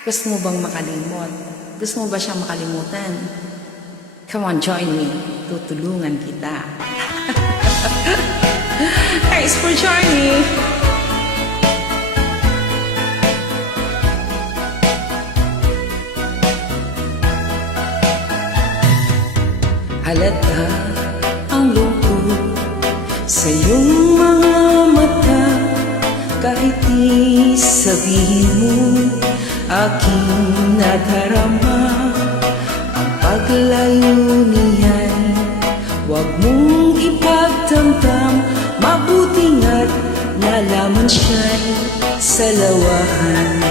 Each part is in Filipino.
Gusto mo bang makalimot? Gusto mo ba siyang makalimutan? Come on, join me. Tutulungan kita. Thanks for joining. Halata ang lungkot sa iyong mga mata, kahit di sabihin mo, aking nadarama ang paglayo niyan. Huwag mong ipagdamdam, mabuti nga't nalaman siya'y sa lawahan.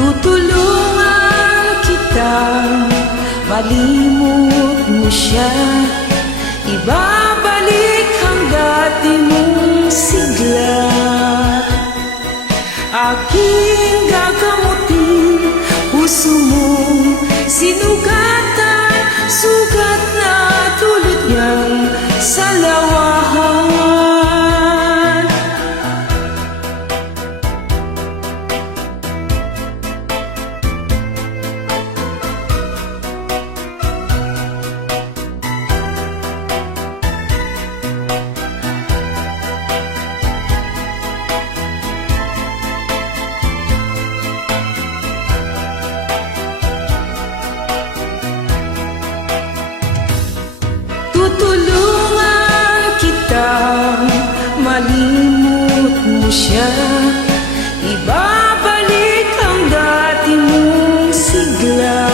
Tutulungan kitang malimot mo siya, ibabalik ang dati mong sigla. Aking gagamutin puso mong sinugatan, sugat na dulot niyang sa lawahan. Tutulungan kitang malimot mo siya, ibabalik ang dati mong sigla.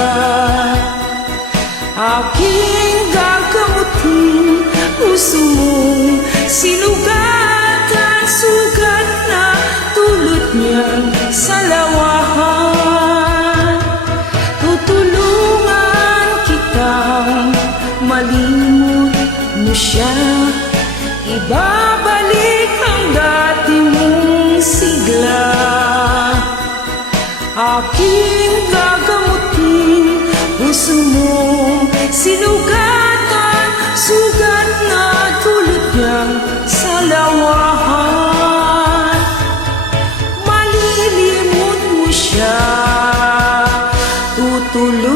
Aking gagamutin puso mong sinugatan, sugat na dulot niyang sa lawahan. Tutulungan kitang malimot mo siya, ibabalik ang dati mong sigla. Aking gagamutin puso mong sinugatan, sugat na dulot niyang sa lawahan. Malilimot mo siya, tutulungan